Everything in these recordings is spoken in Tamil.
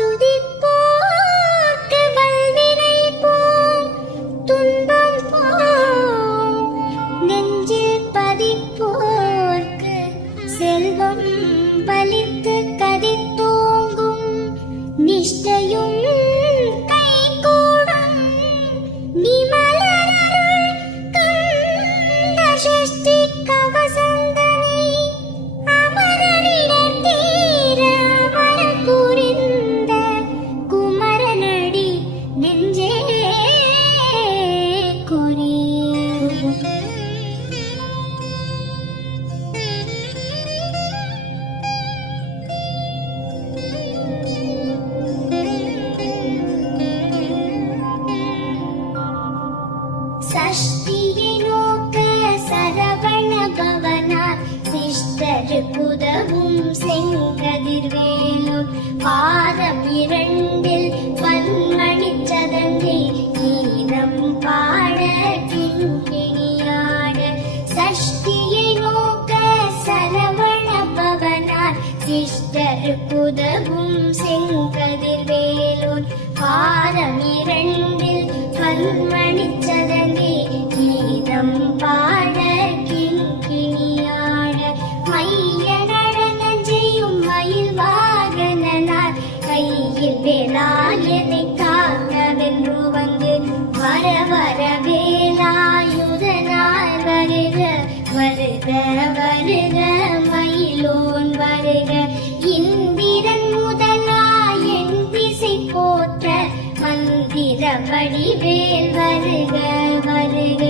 துதிப்போர்க்கு வல்வினை போம் துன்பம் போம் நெஞ்சில் பதிப்போர்க்கு செல்வம் பலித்து கதித்தோங்கும் நிஷ்டையும் கைகூடும் நிமலனருள் கந்த சஷ்டி கவசந்தனை அமரரிடம் தீர அமரர் புரிந்த குமரனடி நெஞ்சே குறி. சஷ்டியை நோக்க சரவண பவனார் சிஷ்டருக்குதவும் செங்கதிர்வேலூர் பாதம் இரண்டில் பன்மணிச் சதங்கை கீதம் பாட கிங்கிணியாட. சஷ்டியை நோக்க சரவண பவனார் சிஷ்டருக்குதவும் செங்கதிர்வேலூர் பாதம் இரண்டில் பன்மணிச் சதங்கை கீதம் பாட கிங்கிணியாட. மைய நடனம் செய்யும் மயில் வாகனனார் கையில் வேலாயனை காக்க வென்று வந்து வர வர வேலாயுதனார் வருக வருக வருக மயிலோன் வருக. இந்திரன் முதலாய் என் திசை போற்ற மந்திர வடிவேல் வருக வருக.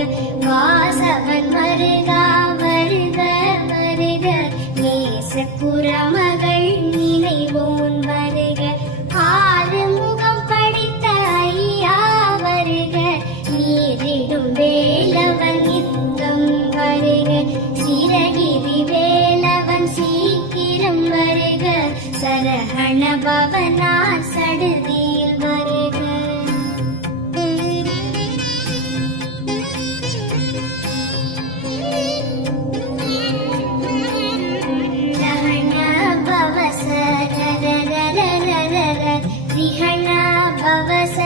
வாசவன் வருகா வருக வருக நேச குரமகள் நினைவோன் வருக. ஆறுமுகம் படித்த ஐயா வருக நீரிடும் வேலவன் நித்தம் வருக. சிரகிரி வேலவன் சீக்கிரம் வருக சரஹண பவனார் சடுதியில் வருக. ரஹண பவச ரரரரரரர ரிஹண பவச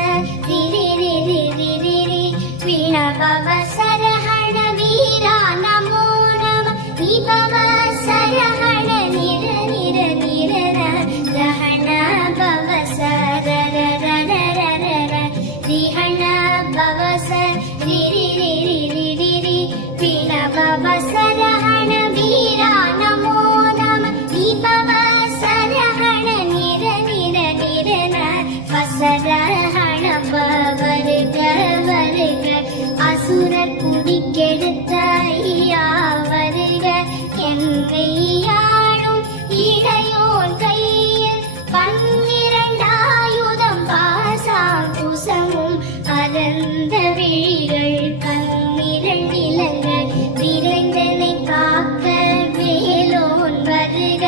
ரிரிரிரிரிரிரி வீண பவச ரஹண வீரா நமோ நம விபவ சரஹண நிர நிர நிரர ரஹண பவச ரரரரரரர ரிஹண பவச ரிரிரிரிரிரிரி வீண பவச ரஹண வீரா நமோ நம விபவ சரஹண நிர நிர நிரர வசரஹண வருக வருக. அசுரர் குடிக்கெடுத்த ஐயா வருக என்னை யாழும் இடையோன் கையில் பன்னிரண்டாயுதம் பாசாங்குசமும் அகந்த விழிகள் பன்னிரண்டிலங்க விரைந்தனை காக்க வேலோன் வருக.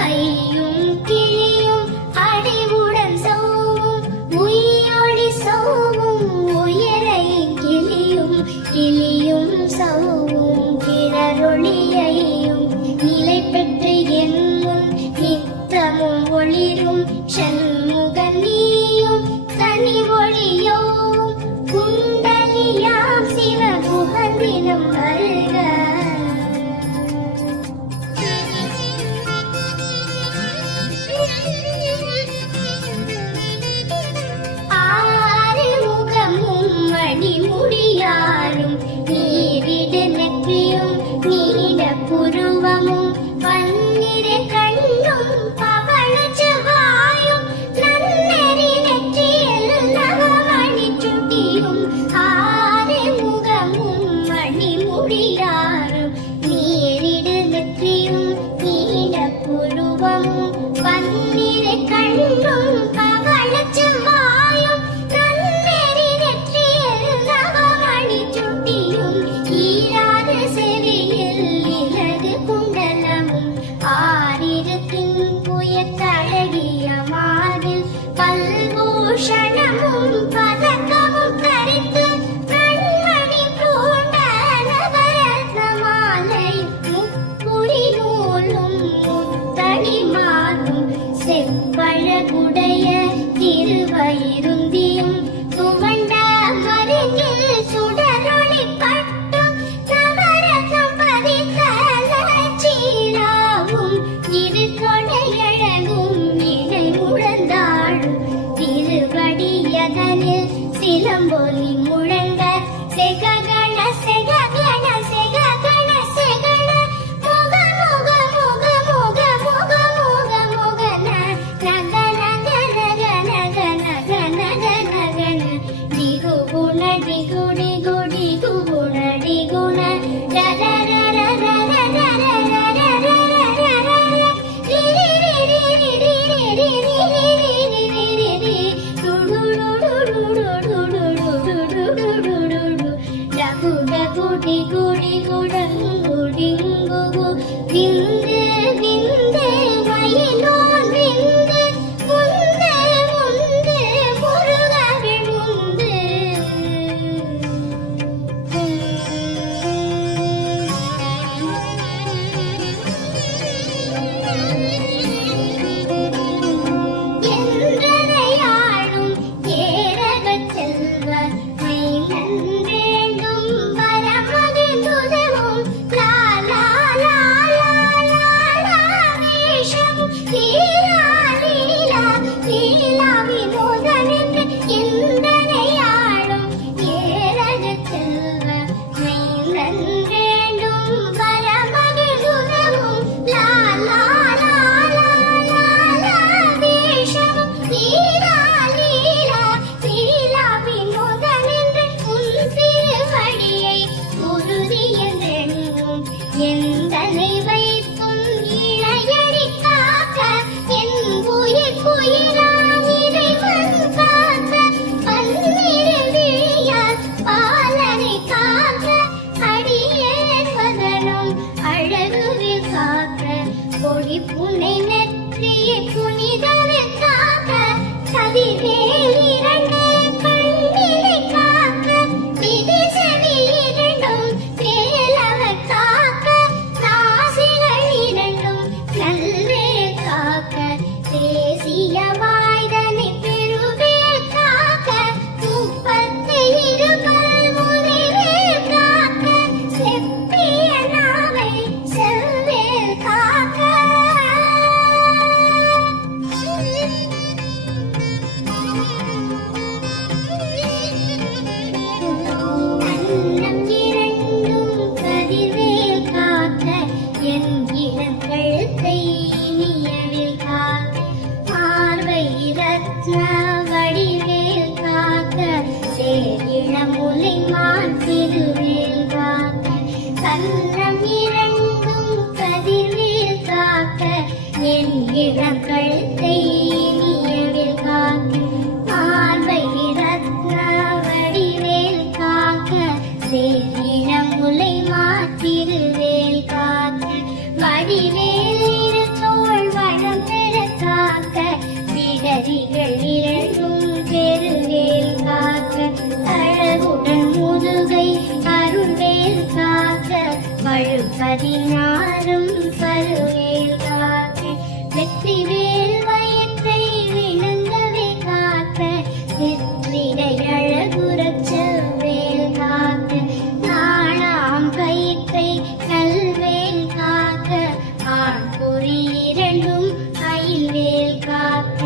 கையும் கிளியும் அடிவுடன் சோவும் உயிரொளி சோவும் உயரை கிளியும் கிளியும் சோவும் கிளரொளியையும் நிலை பெற்று என் முன் நித்தமும் ஒளிரும் ஷண்முகன் நீயும் தனி ஒளியோவும் குண்டலியாம் சிவ குகந்தினம் வருக. ஆறுமுகமும் மணிமுடியாரும் நீரிடு நெற்றியும் நீல புருவமும் பன்னிரு கண்ணும் பவள செவ்வாயும் செப்பழகுடைய திருவயிருந்தியும் சுவண்ட மருங்கில் சுடரொளி பட்டும் நவரசம் பதித்த சீராவும் இரு கொடையழகும் இணை முழந்தாடும் திருவடியதனில் சிலம்பொலி முழங்க செககண செககண செககண செகண முக முக முக முக முக முக முகன நக நக நக நக நக நக நகன டிகு குண டிகு டிகு டிகு குண டிகுண ரர ரர ரர ரர ரர ரர ரி ரி ரி ரி ரி ரி ரி ரி ரி ரி ரி டு டு டு டு டு டு டு டு டு டு டு டகு டகு டிகு டிகு டங்கு டிங்கு கு விந்து விந்து மயிலோன் விந்து முந்து முந்து முருகவிழ் முந்து என்றனையாளும் ஏரகச் செல்வர் மெய்நன் வேண்டும் வரமகிழ்ந்துதவும் லாலா லாலா லாலா வேஷம் லீலா லீலா லீலா வினோதனென்று என்றனையாளும் ஏரகச் செல்வர் மெய்நன் வேண்டும் வரமகிழ்ந்துதவும் லாலா லாலா லாலா வேஷம் லீலா லீலா லீலா வினோதனென்று உன் திருவடியை உறுதி என்றென்றும் எந்தனை வைத்தும் இளையடி காக்க என் உயிர் குயிராம் இறைவன் காக்க பன்னிரு விழியால் பாலனை காக்க அடியேன் வதனம் அழகுவில் காக்க கொடி புனை நெற்றியை புனிதவில் காக்க கதிர்வேல் இரண்டு கண்ணிலை காக்க விதி செவி இரண்டும் வேலவர் காக்க நாசிகள் இரண்டும் நல்வேல் காக்க தேசிய வாய்தனை பெருவேல் காக்க முப்பத்து இருபல் முனிவேல் காக்க செப்பிய நாவை செவ்வேல் காக்க அன்னம் இரண்டும் கதிர்வேல் காக்க என் இளங்கழுத்தை இனியவில் காக்க பார்வை ரத்ன வடிவேல் காக்க சேரிளமுலை மாத்திருவேல் காக்க கன்னம் இரண்டும் கதிர்வேல் காக்க என் இளங்கழுத்தை இனியவில் காக்க பார்வை ரத்ன வடிவேல் காக்க சேரிளமுலை மாத்திருவேல் காக்க வடிவேல் இரு தோள் வளம் பெற காக்க விடரிகள் இரண்டும் பெருவேல் காக்க அழகுடன் முதுகை அருள்வேல் காக்க வழுப்பதினாரும் பருவேல் காக்க வெற்றிவேல் வயற்றை விளங்கவே காக்க சிற்றிடை அழகுறச் செவ்வேல் காக்க நாணாம் கயிற்றை கல்வேல் காக்க ஆண் பொறி இரண்டும் அயில்வேல் காக்க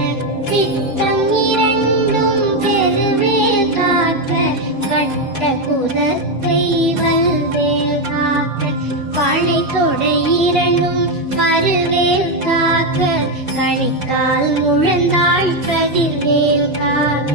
திட்டம் இரண்டும் பெருவேல் காக்க கட்ட குதத்தை வல்வேல் காக்க வாழை தொடை இரண்டும் மறுவேல் காக்க கழிக்கால் முழந்தாள் கதிர்வேல் காக்க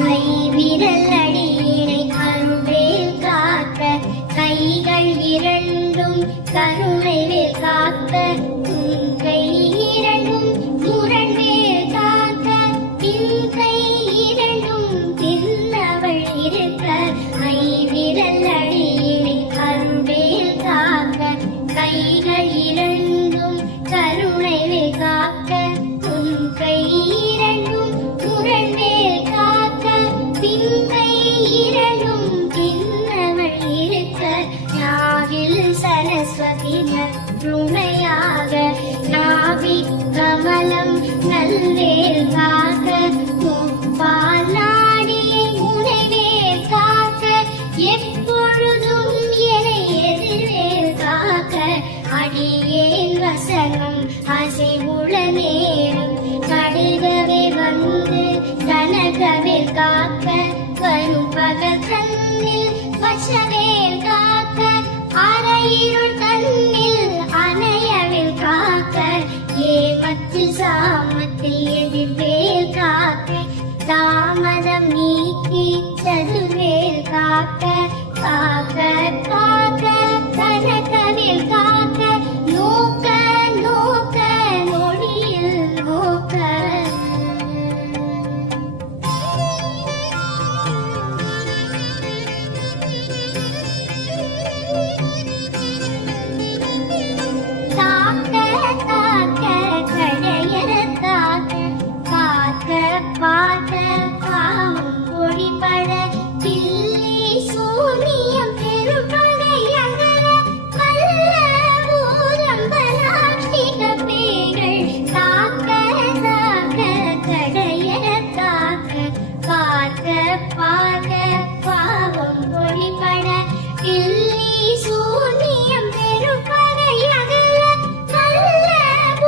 கைவிரல் அடியினை அருள்வேல் காக்க கைகள் இரண்டும் கருணைவேல் காக்க உன் கை இரண்டும் முரண்வேல் காக்க பின் கை இரண்டும் தின்னவள் காக்க வரும் பகல் தன்னில் பச்சவேல் காக்க அரையிருள் தன்னில் அணையவில் காக்க ஏமத்தில் சாமத்தில் எதிர்வேல் காக்க தாமதம் நீக்கி சதுர்வேல் காக்க காக்க காக்க கனகவில் காக்க நோக்க நோக்க நொடியில் நோக்க காக்க காக்க கடையற காக்க காக்க பார்க்க காமம் ஒளிபட கிள்ளி சூனியம் பெரும்பகை அகல வல்ல ஊரம்பலாஷ்டிக பேய்கள் காக்க காக்க கடையற காக்க பார்க்க பார்க்க பாவம் ஒளிபட கிள்ளி சூனியம் பெரும்பகை அகல வல்ல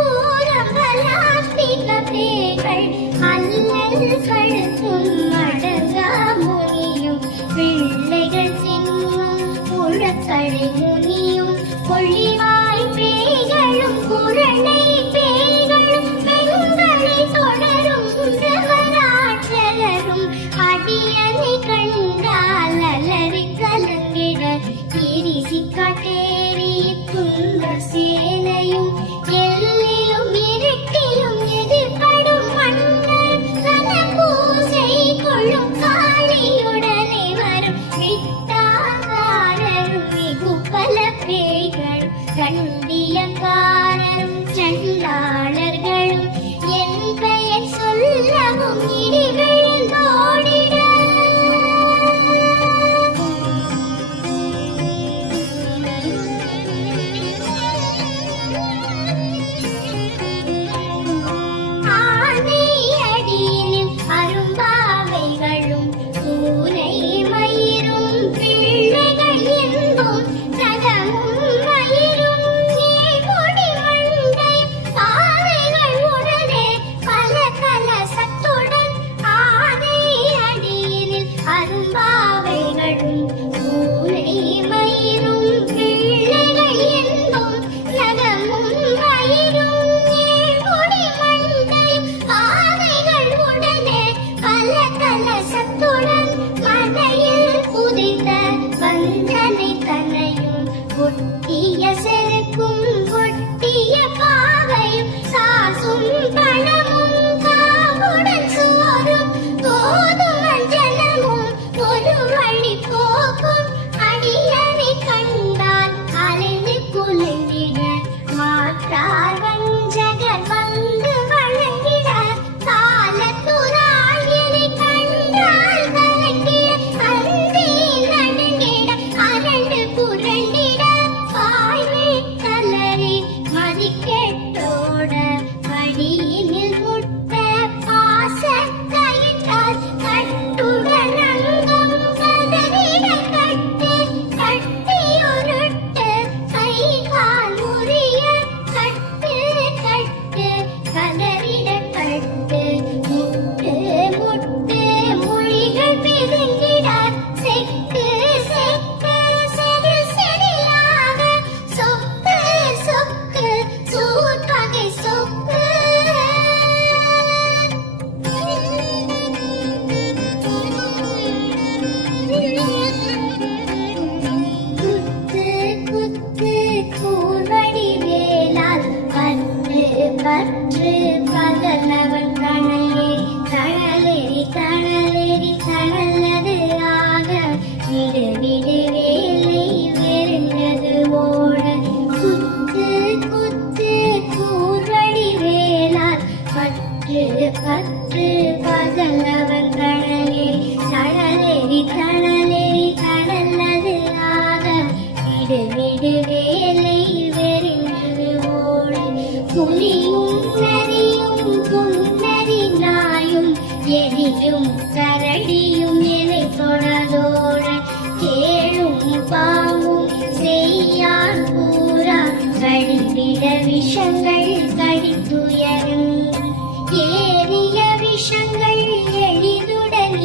ஊரம்பலாஷ்டிக பேய்கள் அல்லல் கழுத்தும் அடங்கா முனியும் பிள்ளைகள் சின்னும் முழக்கடை முனியும் பொழிவாய் பேய்களும் குரணை பேய்களும் பெண்களை தொடரும் பிரவராட்சலரும் அடியனை கண்டால் அலறி கலங்கிட இரிசி காட்டேறி துன்ப சேனையும் எல்லிலும் இருட்டிலும் எதிர்படும் மன்னர் கனபூசை கொள்ளும் காளியுடனே வரும் விட்டாகாரரும் மிகு பல பேய்களும் கண்டியக்காரரும் சண்டாளர்களும் என் பெயர் சொல்லவும் இடி விழுந்தோடிட ஆனை அடியினில் அரும்பாவைகளும் பூனை மயிரும் பிள்ளைகள் என்பும் சகமும் மயிரும் நீர்முடி மண்டை பாவைகள் உடனே பல கலசத்துடன் ஆனை அடியினில் அரும்பாவைகளும் பூனை மயிரும் பிள்ளைகள் என்பும் சகமும் மயிரும் நீர்முடி மண்டை பாவைகள் உடனே பல கலசத்துடன் மதையில் குதித்த வந்தனை தன்னையும் ஒட்டிய செருக்கும் ஒட்டிய பாவையும் சாசும் பணமும் காவுடன் சோறும் கோதுமன் ஜனமும் ஒரு வழி போக்கும் அடியனை கண்டால் அலைந்து குலைந்திட மாற்றார் வஞ்சகர் வந்து வழங்கிட காலத்துராயினை கண்டால் கலங்கிட அன்பே நடுங்கிட அரண்டு புரண்டிட பாய்வே கலரி மதிக்கெட்டோட படியினில் முட்ட பாச கயிற்றால் கட்டுடன் அங்கம் கதறிட கட்டு கட்டியொருட்டு கை கால் முறிய கட்டு கட்டு கதறிட கட்டு முட்டு முட்டு மொழிகள் பிதுங்கிட செக்கு செக்கு செதில் செதிலாக சொக்கு சொக்கு சூர்பகை சொக்கு குத்து குத்து கூர்வடி வேலால் பற்று பற்று பகலவன் கணலே தழலேறி தழலேறி தழல்லது ஆக விடு விடு வேலை வெறுந்தது ஓட குத்து குத்து கூர்வடி வேலால் பற்று பற்று பகலவன் கணலே தழலேறி தழலேறி தழல்லது ஆக விடு விடு வேலை வெறுந்தது ஓட புலியும் நரியும் புன்னரி நாயும் எரியும் கரடியும் எனை தொடதோட கேளும் பாம்பும் செய்யான் பூரா கடித்திட விஷங்கள் கடித்துயரும் ஏறிய விஷங்கள் எளிதுடன்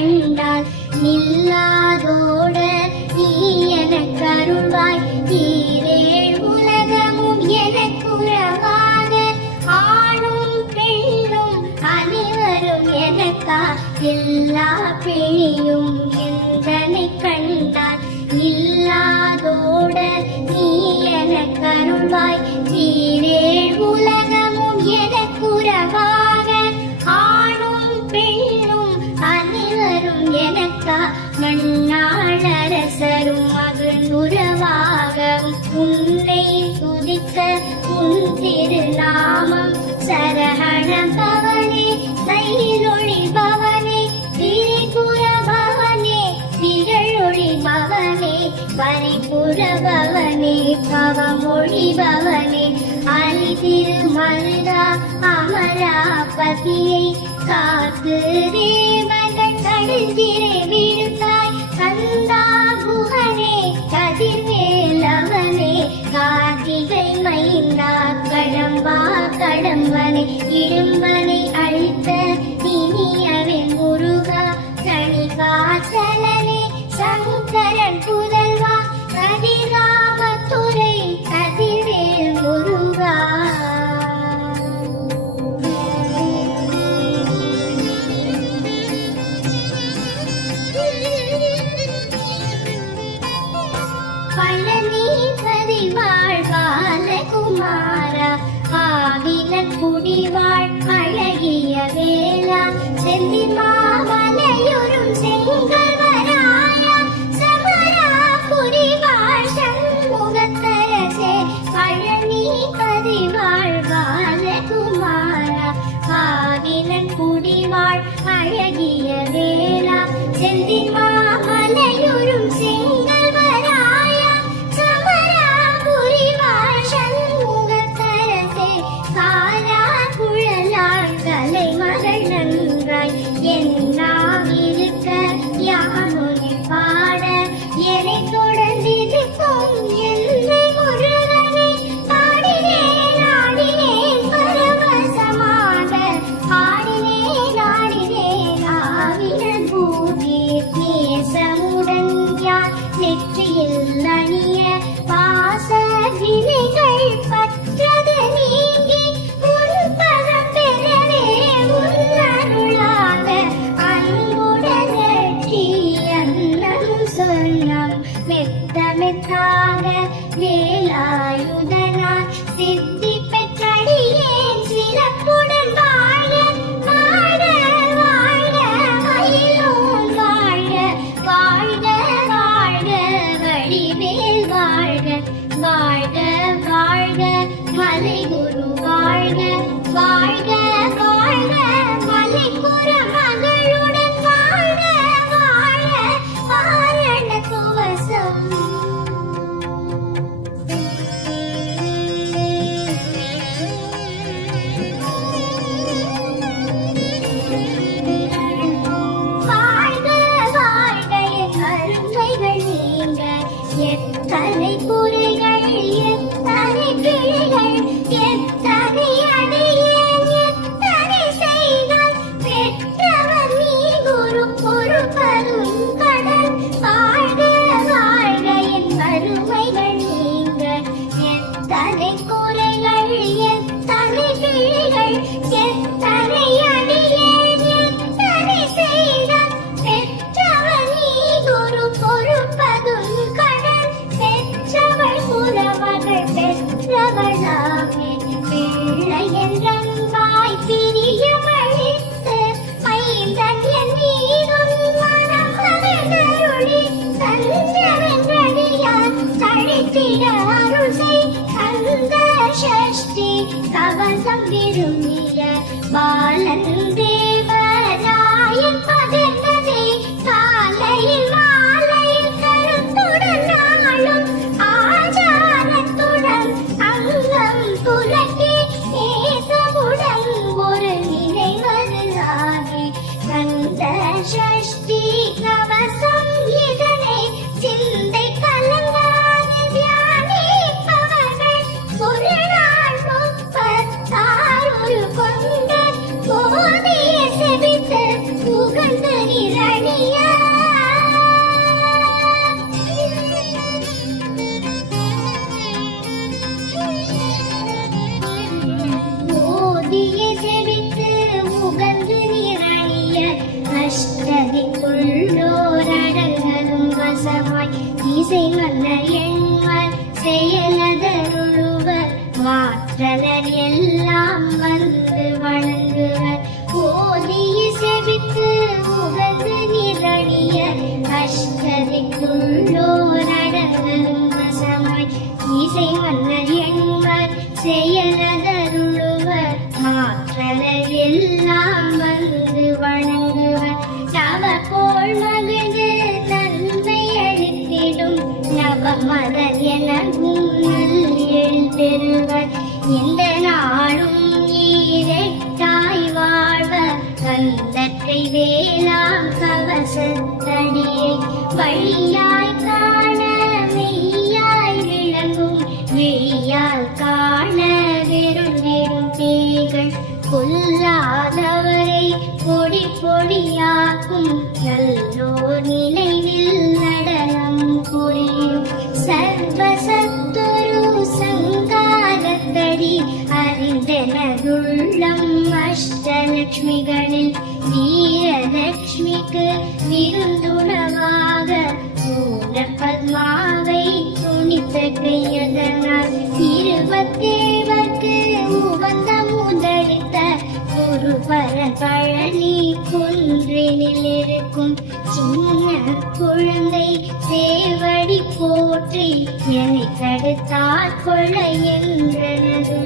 கண்டால் நில்லாதோட நீ எனக்கு அருள்வாய் ஈரேழ் உலகமும் எனக்குறவாக ஆணும் பெண்ணும் அனைவரும் எனக்கா எல்லா பிழையும் எந்தனை கண்டால் இல்லாதோட நீ எனக்கு அருள்வாய் ஈரேழ் உலகமும் எனக்குறவாக ஆணும் பெண்ணும் அனைவரும் எனக்கா மண்ணாளரசரும் மகிழ்வுறவாகவும் உன்னை துதிக்க உன் திருநாமம் சரஹண பவனே சைலொளி பவனே திரிபுர பவனே திகழொளி பவனே பரிபுர பவனே பவமொழி பவனே அலி திருமருதா அமராபதியை காத்து தேவர்கள் கடுத்திரை விழுத்தாய் கந்தா குஹனே கதிர்வேலவனே கார்த்திகை மைந்தா கடம்பா கடம்பனை இடும்பனை அழித்த இனியவன் முருகா கணிகாச்சலனே சங்கரன் புதல்வா கதிராமத்துறை கதிர்வேல் முருகா பழனிபதி வாழ்வால குமாரா ஆவினன் குடிவாழ் அழகிய வேளா செந்தி மாமலையொரும் செங்கல்வராயா சமரா புரிவாழ் சண்முகத்தரசே பழனிபதி வாழ்வால குமாரா ஆவினன் குடிவாழ் அழகிய வேளா செந்தி மாமலையொரும் செங்கல்வராயா சமரா புரிவாழ் சண்முகத்தரசே காரா குழலாள் தலைமகள் நன்றாய் என்னாவிருக்க யாமொழி பாட என்னை தொடர்ந்திருக்கும் என்னை முருகனை பாடினேன் ஆடினேன் பரவசமாக ஆடினேன் ஆடினேன் ஆவினன் பூஜை நேசமுடன் யார் நெற்றியில் அணிய பாச வினைகள் பற்றது நீங்கி உன் பதம் பெறவே உன் அருளாக அன்புடன் வெற்றி அன்னம் சொன்னம் மெத்த மெத்தாக வேலாயுதனார் சித்தி பெற்றடியேன் சிறப்புடன் வாழ வாழ வாழ மயிலோன் வாழ வாழ்க வாழ்க வடிவேல் வாழ்க வாழ்க வாழ்க மலை குரு வாழ்க வாழ்க வாழ்க மலை குரு மகளுடன் வாழ்க வாழ வாரண துவசம் இசை மன்னர் எண்மர் செயலதருளுவர் மாற்றலர் எல்லாம் வந்து வணங்குவர் ஓதிய செவிக்கு உகந்து நிரணிய அஷ்டதிக்குள்ளோர் அடங்கலும் வசமாய் இசை மன்னர் எண்மர் செயலதருளுவர் மாற்றலர் எல்லாம் வந்து வணங்குவர் தவ போல் மகிழ்ந்து நன்மை அளித்திடும் நவமலர் எனவும் நல் பெறுவர் இந்த நாளும் ஈரெட்டாய் வாழ்வர் கந்தற்கை வேளாம் கவசத்தடியை வழியாய் காண மெய்யாய் விளங்கும் விழியால் காண வெறும் வெறும் பேய்கள் கொல்லாதவரை பொடி பொடியாக்கும் நல்லோர் நினைவில் நடனம் புரியும் சர்வசத்துரு சங்காரத்தடி அறிந்தனதுள்ளம் அஷ்டலட்சுமிகளில் வீரலட்சுமிக்கு விருந்துணவாக பத்மாவை துணித்த கையதனால் 27 உவந்த முதலித்த குருபர பழனி குன்றினில் இருக்கும் சின்ன குழந்தை சேவடி போற்றி என்னை தடுத்தாற் கொள்ள என்றனது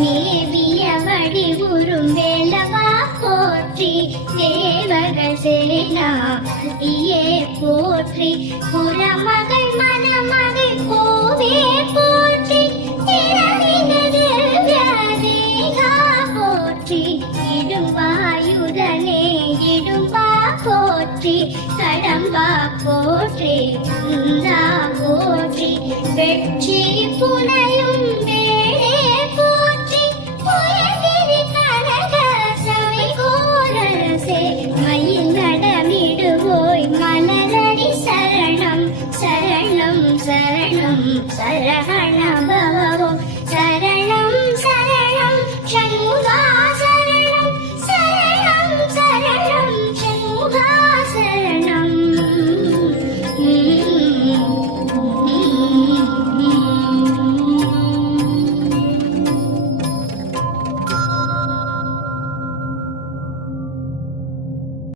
மேவிய வடிவுறும் வேலவா போற்றி தேவர்கள் சேனாபதியே போற்றி புறமகள் மணமகள் கோவே போற்றி திரவினதிவ்யாதேகா போற்றி இடும்பாயுதனே இடும்பா போற்றி கடம்பா போற்றி கந்தா போற்றி வெற்றி புனையும்